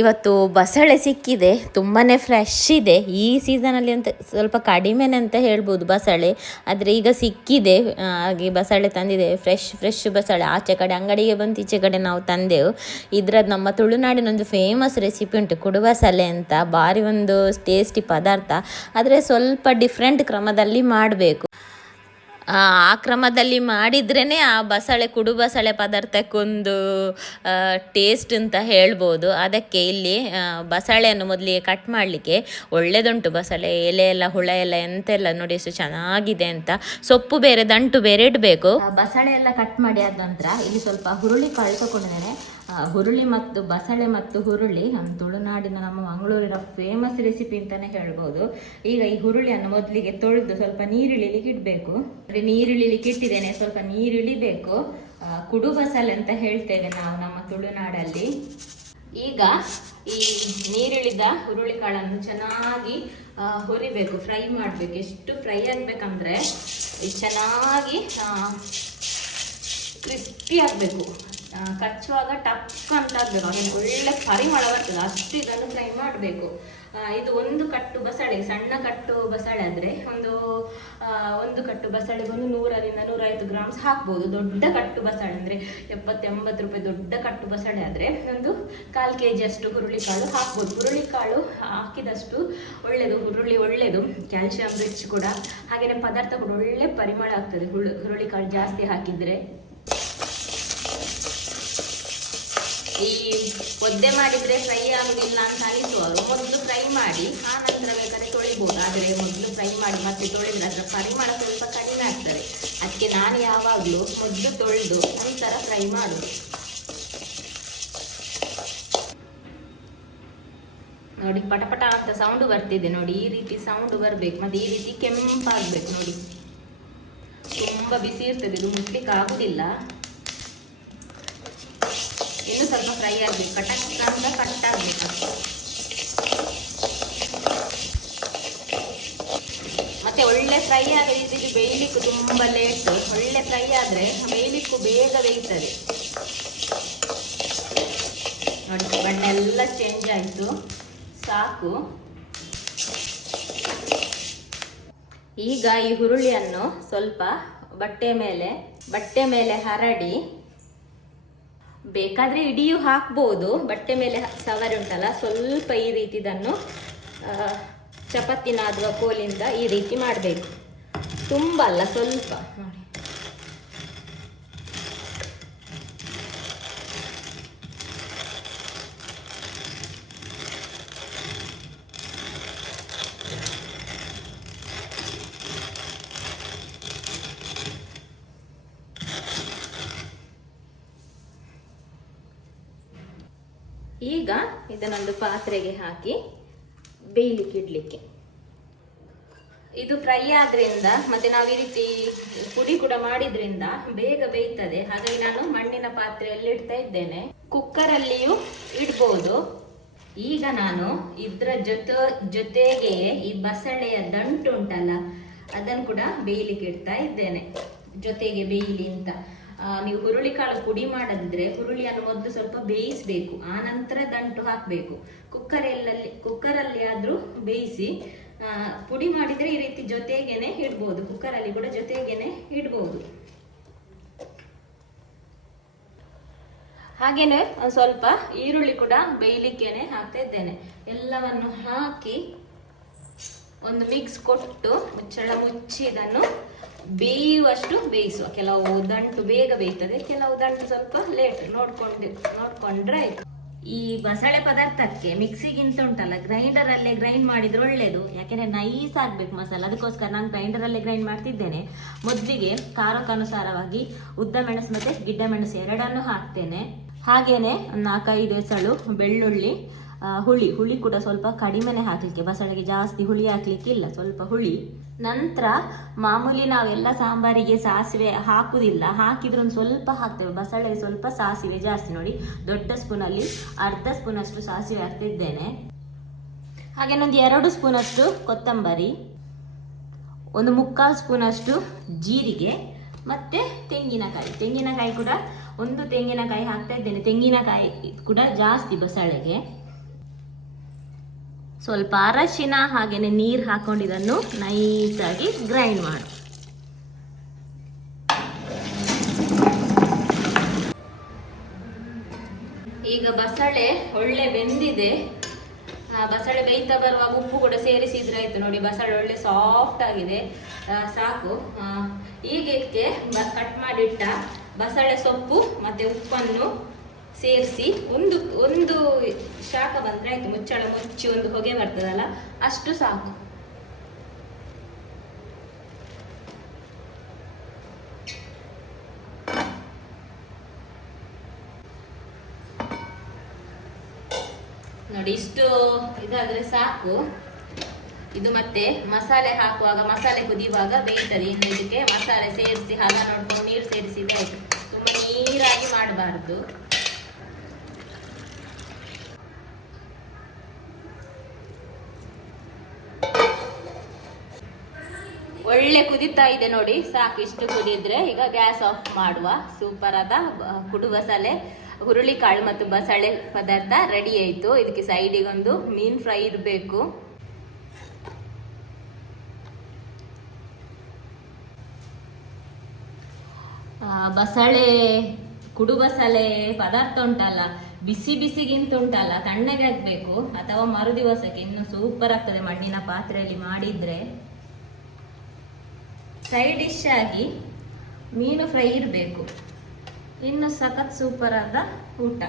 ಇವತ್ತು ಬಸಳೆ ಸಿಕ್ಕಿದೆ ತುಂಬಾ ಫ್ರೆಶ್ ಇದೆ. ಈ ಸೀಸನಲ್ಲಿ ಅಂತ ಸ್ವಲ್ಪ ಕಡಿಮೆನೆ ಅಂತ ಹೇಳ್ಬೋದು ಬಸಳೆ, ಆದರೆ ಈಗ ಸಿಕ್ಕಿದೆ. ಹಾಗೆ ಬಸಳೆ ತಂದಿದೆ ಫ್ರೆಶ್ ಫ್ರೆಶ್ ಬಸಳೆ. ಆಚೆ ಕಡೆ, ಅಂಗಡಿಗೆ ಬಂತು ಈಚೆ ಕಡೆ ನಾವು ತಂದೆವು. ಇದ್ರದ್ದು ನಮ್ಮ ತುಳುನಾಡಿನ ಒಂದು ಫೇಮಸ್ ರೆಸಿಪಿ ಉಂಟು, ಕುಡುಬಸಳೆ ಅಂತ. ಭಾರಿ ಒಂದು ಟೇಸ್ಟಿ ಪದಾರ್ಥ. ಆದರೆ ಸ್ವಲ್ಪ ಡಿಫ್ರೆಂಟ್ ಕ್ರಮದಲ್ಲಿ ಮಾಡಬೇಕು. ಆ ಕ್ರಮದಲ್ಲಿ ಮಾಡಿದ್ರೇ ಆ ಬಸಳೆ, ಕುಡು ಬಸಳೆ ಪದಾರ್ಥಕ್ಕೊಂದು ಟೇಸ್ಟ್ ಅಂತ ಹೇಳ್ಬೋದು. ಅದಕ್ಕೆ ಇಲ್ಲಿ ಬಸಳೆಯನ್ನು ಮೊದಲಿಗೆ ಕಟ್ ಮಾಡಲಿಕ್ಕೆ ಒಳ್ಳೆಯದುಂಟು ಬಸಳೆ, ಎಲೆ ಎಲ್ಲ, ಹುಳ ಎಲ್ಲ, ಎಂತೆಲ್ಲ ನೋಡಿ ಎಷ್ಟು ಚೆನ್ನಾಗಿದೆ ಅಂತ. ಸೊಪ್ಪು ಬೇರೆ, ದಂಟು ಬೇರೆ ಇಡಬೇಕು. ಬಸಳೆ ಎಲ್ಲ ಕಟ್ ಮಾಡಿ ಆದ ನಂತರ ಇಲ್ಲಿ ಸ್ವಲ್ಪ ಹುರುಳಿ ಕಾಳು ತಗೊಂಡಿದ್ದೇನೆ ಹುರುಳಿ ಮತ್ತು ಬಸಳೆ ಮತ್ತು ಹುರುಳಿ ನಮ್ಮ ತುಳುನಾಡಿನ ನಮ್ಮ ಮಂಗಳೂರಿನ ಫೇಮಸ್ ರೆಸಿಪಿ ಅಂತಾನೆ ಹೇಳ್ಬೋದು. ಈಗ ಈ ಹುರುಳಿಯನ್ನು ಮೊದಲಿಗೆ ತೊಳೆದು ಸ್ವಲ್ಪ ನೀರಿಳಿಲಿಕ್ಕೆ ಇಡಬೇಕು. ನೀರಿಳಿಲಿಕ್ಕೆ ಇಟ್ಟಿದ್ದೇನೆ. ಸ್ವಲ್ಪ ನೀರಿಳಿಬೇಕು. ಕುಡು ಬಸಳೆ ಅಂತ ಹೇಳ್ತೇವೆ ನಾವು ನಮ್ಮ ತುಳುನಾಡಲ್ಲಿ. ಈಗ ಈ ನೀರಿಳಿದ ಹುರುಳಿ ಕಾಳನ್ನು ಚೆನ್ನಾಗಿ ಹುರಿಬೇಕು, ಫ್ರೈ ಮಾಡಬೇಕು. ಎಷ್ಟು ಫ್ರೈ ಆಗಬೇಕಂದ್ರೆ, ಚೆನ್ನಾಗಿ ಕ್ರಿಸ್ಪಿ ಆಗಬೇಕು. ಕಚ್ಚುವಾಗ ಟಪ್ ಅಂತ ಆಗಬೇಕು. ಅದನ್ನು ಒಳ್ಳೆ ಪರಿಮಳ ಬರ್ತದೆ. ಅಷ್ಟು ಇದನ್ನು ಫ್ರೈ ಮಾಡಬೇಕು. ಇದು ಒಂದು ಕಟ್ಟು ಬಸಳೆ, ಸಣ್ಣ ಕಟ್ಟು ಬಸಳೆ ಆದರೆ ಒಂದು ಒಂದು ಕಟ್ಟು ಬಸಳೆ ಬಂದು ನೂರರಿಂದ ನೂರೈವತ್ತು ಗ್ರಾಮ್ಸ್ ಹಾಕ್ಬೋದು. ದೊಡ್ಡ ಕಟ್ಟು ಬಸಳೆ ಅಂದರೆ ಎಪ್ಪತ್ತೆಂಬತ್ತು ರೂಪಾಯಿ ದೊಡ್ಡ ಕಟ್ಟು ಬಸಳೆ ಆದರೆ ಒಂದು ಕಾಲು ಕೆ ಅಷ್ಟು ಹುರುಳಿಕಾಳು ಹಾಕ್ಬೋದು. ಹುರುಳಿಕಾಳು ಹಾಕಿದಷ್ಟು ಒಳ್ಳೆಯದು ಹುರುಳಿ ಒಳ್ಳೆಯದು ಕ್ಯಾಲ್ಸಿಯಂ ರಿಚ್ ಕೂಡ. ಹಾಗೆಯೇ ಪದಾರ್ಥ ಕೂಡ ಒಳ್ಳೆ ಪರಿಮಳ ಆಗ್ತದೆ. ಹುಳು, ಹುರುಳಿಕಾಳು ಜಾಸ್ತಿ ಹಾಕಿದರೆ. ಈ ಒದ್ದೆ ಮಾಡಿದ್ರೆ ಫ್ರೈ ಆಗುದಿಲ್ಲ ಅಂತ ಅನಿಸುವವರು ಮೊದಲು ಫ್ರೈ ಮಾಡಿ, ಆ ನಂತರ ಬೇಕಾದ್ರೆ ತೊಳಿಬೋದು. ಆದರೆ ಮೊದಲು ಫ್ರೈ ಮಾಡಿ ಮತ್ತೆ ತೊಳೆದ್ರೆ ಅದರ ಪರಿಮಳ ಸ್ವಲ್ಪ ಕಡಿಮೆ ಆಗ್ತದೆ. ಅದಕ್ಕೆ ನಾನು ಯಾವಾಗಲೂ ಮೊದಲು ತೊಳೆದು ನಂತರ ಫ್ರೈ ಮಾಡೋದು. ನೋಡಿ ಪಟಪಟ ಅಂತ ಸೌಂಡ್ ಬರ್ತಿದೆ. ನೋಡಿ, ಈ ರೀತಿ ಸೌಂಡ್ ಬರಬೇಕು. ಮತ್ತೆ ಈ ರೀತಿ ಕೆಂಪಾಗ್ಬೇಕು. ನೋಡಿ, ತುಂಬಾ ಬಿಸಿ ಇರ್ತದೆ. ಇದು ಮುಟ್ಲಿಕ್ಕೆ ಆಗುದಿಲ್ಲ. ಇನ್ನು ಸ್ವಲ್ಪ ಫ್ರೈ ಆಗಬೇಕು. ಕಟಕ್ ಅಂತ ಕಟ್ ಮತ್ತೆ ಒಳ್ಳೆ ಫ್ರೈ ಆಗದಿದ್ದು ಬೇಯಲಿಕ್ಕೂ ತುಂಬಾ ಲೇಟ್ ಒಳ್ಳೆ ಫ್ರೈ ಆದ್ರೆ ಬೇಯಲಿಕ್ಕೂ ಬೇಗ ಬೇಯ್ತದೆ. ನೋಡಿ ಬಣ್ಣ ಎಲ್ಲ ಚೇಂಜ್ ಆಯ್ತು. ಸಾಕು. ಈಗ ಈ ಹುರುಳಿಯನ್ನು ಸ್ವಲ್ಪ ಬಟ್ಟೆ ಮೇಲೆ ಬಟ್ಟೆ ಮೇಲೆ ಹರಡಿ ಬೇಕಾದ್ರೆ ಇಡಿಯೂ ಹಾಕ್ಬೋದು, ಬಟ್ಟೆ ಮೇಲೆ ಸವರ್ ಉಂಟಲ್ಲ, ಸ್ವಲ್ಪ ಈ ರೀತಿದನ್ನು ಚಪಾತಿನ ಅಥವಾ ಕೋಲಿಂದ ಈ ರೀತಿ ಮಾಡಬೇಕು. ತುಂಬ ಅಲ್ಲ, ಸ್ವಲ್ಪ. ನೋಡಿ. ಈಗ ಇದನ್ನೊಂದು ಪಾತ್ರೆಗೆ ಹಾಕಿ ಬೇಯಲಿಕ್ಕೆ, ಇಡ್ಲಿಕ್ಕೆ. ಇದು ಫ್ರೈ ಆದ್ರಿಂದ ಮತ್ತೆ ನಾವು ಈ ರೀತಿ ಪುಡಿ ಕೂಡ ಮಾಡಿದ್ರಿಂದ ಬೇಗ ಬೇಯ್ತದೆ. ಹಾಗಾಗಿ ನಾನು ಮಣ್ಣಿನ ಪಾತ್ರೆಯಲ್ಲಿ ಇಡ್ತಾ ಇದ್ದೇನೆ. ಕುಕ್ಕರ್ ಅಲ್ಲಿಯೂ ಇಡ್ಬೋದು. ಈಗ ನಾನು ಇದ್ರ ಜೊತೆ, ಜೊತೆಗೆ ಈ ಬಸಳೆಯ ದಂಟು ಉಂಟಲ್ಲ, ಅದನ್ನು ಕೂಡ ಬೇಯಲಿಕ್ಕೆ ಇಡ್ತಾ ಇದ್ದೇನೆ. ಜೊತೆಗೆ ಬೇಯಲಿ ಅಂತ. ನೀವು ಹುರುಳಿಕಾಳು ಪುಡಿ ಮಾಡದಿದ್ರೆ ಹುರುಳಿಯನ್ನು ಮೊದಲು ಸ್ವಲ್ಪ ಬೇಯಿಸಬೇಕು. ಆ ನಂತರ ದಂಟು ಹಾಕಬೇಕು. ಕುಕ್ಕರಲ್ಲಿ ಕುಕ್ಕರಲ್ಲಿ ಆದ್ರೂ ಬೇಯಿಸಿ ಪುಡಿ ಮಾಡಿದ್ರೆ ಈ ರೀತಿ ಜೊತೆಗೇನೆ ಇಡ್ಬೋದು. ಕುಕ್ಕರಲ್ಲಿ ಕೂಡ ಜೊತೆಗೇನೆ ಇಡ್ಬೋದು. ಹಾಗೇನೆ ಸ್ವಲ್ಪ ಈರುಳ್ಳಿ ಕೂಡ ಬೇಯಲಿಕ್ಕೇನೆ ಹಾಕ್ತಾ ಇದ್ದೇನೆ. ಎಲ್ಲವನ್ನು ಹಾಕಿ ಒಂದು ಮಿಕ್ಸ್ ಕೊಟ್ಟು ಮುಚ್ಚಳ ಮುಚ್ಚಿ ಇದನ್ನು ಬೇಯುವಷ್ಟು ಬೇಯಿಸುವ. ಕೆಲವು ದಂಟು ಬೇಗ ಬೇಯ್ತದೆ, ಕೆಲವು ದಂಟು ಸ್ವಲ್ಪ ಲೇಟ್ ನೋಡ್ಕೊಂಡು, ನೋಡ್ಕೊಂಡ್ರೆ ಆಯ್ತು. ಈ ಬಸಳೆ ಪದಾರ್ಥಕ್ಕೆ ಮಿಕ್ಸಿಗಿಂತ ಉಂಟಲ್ಲ ಗ್ರೈಂಡರ್ ಅಲ್ಲೇ ಗ್ರೈಂಡ್ ಮಾಡಿದ್ರೆ ಒಳ್ಳೇದು. ಯಾಕೆಂದ್ರೆ ನೈಸ್ ಆಗ್ಬೇಕು ಮಸಾಲ. ಅದಕ್ಕೋಸ್ಕರ ನಾನು ಗ್ರೈಂಡರ್ ಅಲ್ಲೇ ಗ್ರೈಂಡ್ ಮಾಡ್ತಿದ್ದೇನೆ. ಮೊದಲಿಗೆ ಖಾರಕ್ಕನುಸಾರವಾಗಿ ಉದ್ದ ಮೆಣಸು ಮತ್ತೆ ಗಿಡ್ಡ ಮೆಣಸು ಎರಡನ್ನು ಹಾಕ್ತೇನೆ. ಹಾಗೇನೆ ನಾಲ್ಕೈದು ಎಸಳು ಬೆಳ್ಳುಳ್ಳಿ ಹುಳಿ. ಹುಳಿ ಕೂಡ ಸ್ವಲ್ಪ ಕಡಿಮೆನೆ ಹಾಕ್ಲಿಕ್ಕೆ ಬಸಳೆಗೆ ಜಾಸ್ತಿ ಹುಳಿ ಹಾಕ್ಲಿಕ್ಕೆ ಇಲ್ಲ ಸ್ವಲ್ಪ ಹುಳಿ. ನಂತರ ಮಾಮೂಲಿ ನಾವೆಲ್ಲ ಸಾಂಬಾರಿಗೆ ಸಾಸಿವೆ ಹಾಕುವುದಿಲ್ಲ. ಹಾಕಿದ್ರೆ ಒಂದು ಸ್ವಲ್ಪ ಹಾಕ್ತೇವೆ. ಬಸಳೆ ಸ್ವಲ್ಪ ಸಾಸಿವೆ ಜಾಸ್ತಿ ನೋಡಿ. ದೊಡ್ಡ ಸ್ಪೂನಲ್ಲಿ ಅರ್ಧ ಸ್ಪೂನ್ ಅಷ್ಟು ಸಾಸಿವೆ ಹಾಕ್ತಿದ್ದೇನೆ ಹಾಗೆ ಒಂದು ಎರಡು ಸ್ಪೂನ್ ಅಷ್ಟು ಕೊತ್ತಂಬರಿ, ಒಂದು ಮುಕ್ಕಾಲು ಸ್ಪೂನ್ ಅಷ್ಟು ಜೀರಿಗೆ ಮತ್ತೆ ತೆಂಗಿನಕಾಯಿ. ತೆಂಗಿನಕಾಯಿ ಕೂಡ ಒಂದು ತೆಂಗಿನಕಾಯಿ ಹಾಕ್ತಾ ಇದ್ದೇನೆ. ತೆಂಗಿನಕಾಯಿ ಕೂಡ ಜಾಸ್ತಿ ಬಸಳೆಗೆ. ಸ್ವಲ್ಪ ಅರಶಿನ ಹಾಗೆಯೇ ನೀರು ಹಾಕೊಂಡು ಇದನ್ನು ನೈಸಾಗಿ ಗ್ರೈಂಡ್ ಮಾಡು. ಈಗ ಬಸಳೆ ಒಳ್ಳೆ ಬೆಂದಿದೆ. ಬಸಳೆ ಬೇಯ್ತಾ ಬರುವಾಗ ಉಪ್ಪು ಕೂಡ ಸೇರಿಸಿದ್ರೆ ಆಯ್ತು ನೋಡಿ, ಬಸಳೆ ಒಳ್ಳೆ ಸಾಫ್ಟ್ ಆಗಿದೆ. ಸಾಕು. ಈಗಕ್ಕೆ ಕಟ್ ಮಾಡಿಟ್ಟ ಬಸಳೆ ಸೊಪ್ಪು ಮತ್ತೆ ಉಪ್ಪನ್ನು ಸೇರಿಸಿ ಒಂದು ಒಂದು ಬಂದ್ರೆ ಆಯ್ತು ಮುಚ್ಚಳ ಮುಚ್ಚಿ ಒಂದು ಹೊಗೆ ಬರ್ತದಲ್ಲ, ಅಷ್ಟು ಸಾಕು. ನೋಡಿ, ಇಷ್ಟು ಇದಾದ್ರೆ ಸಾಕು. ಇದು ಮತ್ತೆ ಮಸಾಲೆ ಹಾಕುವಾಗ, ಮಸಾಲೆ ಕುದಿಯುವಾಗ ಬೇಯ್ತದೆ. ಇನ್ನು ಇದಕ್ಕೆ ಮಸಾಲೆ ಸೇರಿಸಿ ಹದ ನೋಡ್ಕೊಂಡು ನೀರು ಸೇರಿಸಿದ್ರೆ ಆಯ್ತು. ತುಂಬಾ ನೀರಾಗಿ ಮಾಡಬಾರ್ದು. ಒಳ್ಳೆ ಕುದೀತಾ ಇದೆ ನೋಡಿ ಸಾಕು ಇಷ್ಟು ಕುದಿದ್ರೆ ಈಗ ಗ್ಯಾಸ್ ಆಫ್ ಮಾಡುವ. ಸೂಪರ್ ಆದ ಕುಡು ಬಸಳೆ ಹುರುಳಿಕಾಳು ಮತ್ತು ಬಸಳೆ ಪದಾರ್ಥ ರೆಡಿ ಆಯಿತು. ಇದಕ್ಕೆ ಸೈಡಿಗೊಂದು ಮೀನ್ ಫ್ರೈ ಇರಬೇಕು. ಬಸಳೆ ಕುಡು ಬಸಳೆ ಪದಾರ್ಥ ಉಂಟಲ್ಲ, ಬಿಸಿ ಬಿಸಿಗಿಂತ ಉಂಟಲ್ಲ, ತಣ್ಣಗೆ ಆಗ್ಬೇಕು. ಅಥವಾ ಮರುದಿವಸಕ್ಕೆ ಇನ್ನು ಸೂಪರ್ ಆಗ್ತದೆ ಮಣ್ಣಿನ ಪಾತ್ರೆಯಲ್ಲಿ ಮಾಡಿದ್ರೆ. ಸೈಡ್ ಡಿಶ್ ಆಗಿ ಮೀನು ಫ್ರೈ ಇರಬೇಕು. ಇನ್ನು ಸಖತ್ ಸೂಪರ್ ಆದ ಊಟ.